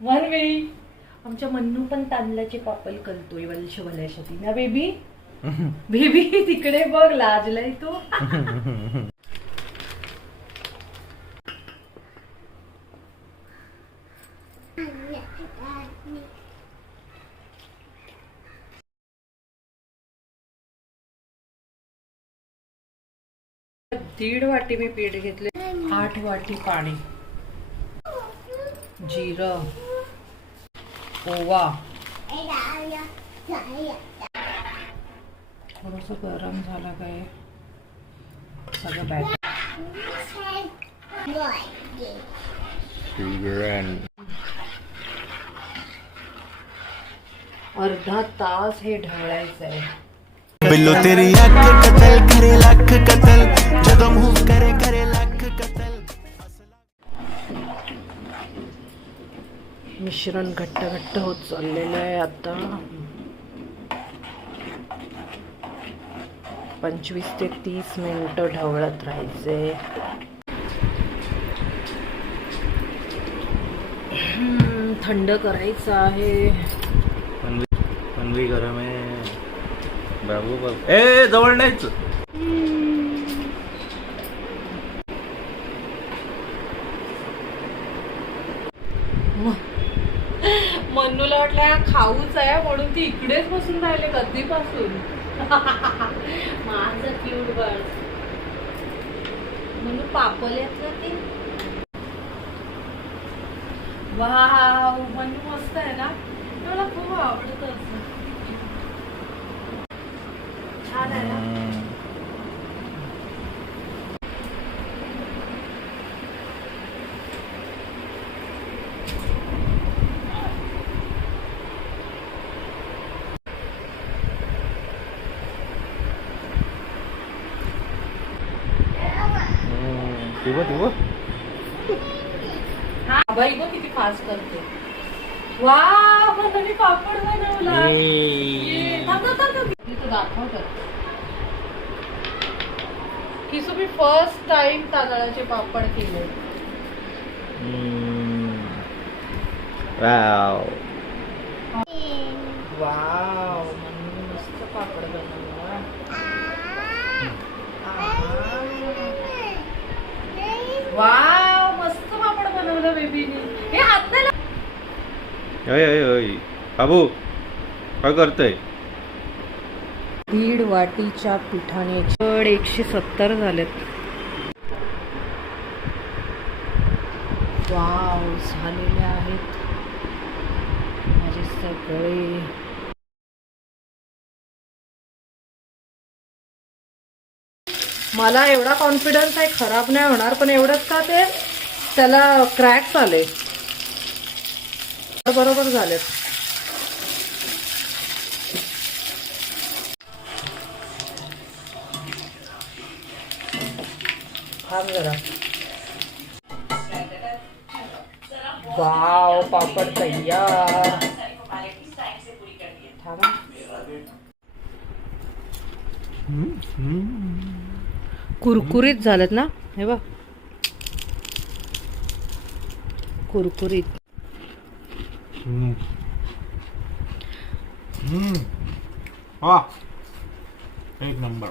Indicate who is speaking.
Speaker 1: वनवी आमच्या मन्नू पण तांदळाचे पापड करतोय वलश वल्यासाठी ना बेबी बेबी तिकडे बघ लाजलाय तो. दीड वाटी मी पीठ घेतले आठ वाटी पाणी. जिरं. ओवा थोडस गरम झालं काय अर्धा तास हे ढवळायचं आहे
Speaker 2: बिल्लो तेरी कतल करे लाख कतल जदम हूँ करे करे
Speaker 1: मिश्रण घट्ट घट्ट होत चाललेलं आहे आता. पंचवीस ते तीस मिनिटं ढवळत राहायचे. थंड करायचं आहे.
Speaker 3: पनवी गरम आहे. बाबू बघ ए जवळ नाहीच.
Speaker 1: मनूला वाटलं खाऊच आहे म्हणून ती इकडेच बसून राहिले कधीपासून. माझं क्यूट बळ म्हणून पापल्यात ना ते वा मन्नू मस्त आहे ना? मला खूप आवडत असं. छान आहे
Speaker 3: तिव
Speaker 1: हा बाई किती फास्ट करते वा मन्नूने पापड बनवला. ये, थांब, थांब, थांब, थांब. मी तो दाखवतो. की फर्स्ट टाइम तांदळाचे पापड केले.
Speaker 3: वाव.
Speaker 1: वाव मन्नूने मस्त पापड बनवला. वाव मस्त पापड बनवलं बेबीने. हे हात नाही
Speaker 3: बाबू काय करतोय?
Speaker 1: दीड वाटीच्या पिठाने चढ एकशे सत्तर झालेत. वाव झालेले आहेत. माझे सगळे मला एवढा कॉन्फिडन्स आहे खराब नाही होणार पण एवढंच का ते त्याला क्रॅक्स आले. बरोबर झालेत थांब जरा. वाव पापड तयार थांबा कुरकुरीत झालेत ना? हे बघ. कुरकुरीत.
Speaker 3: एक नंबर.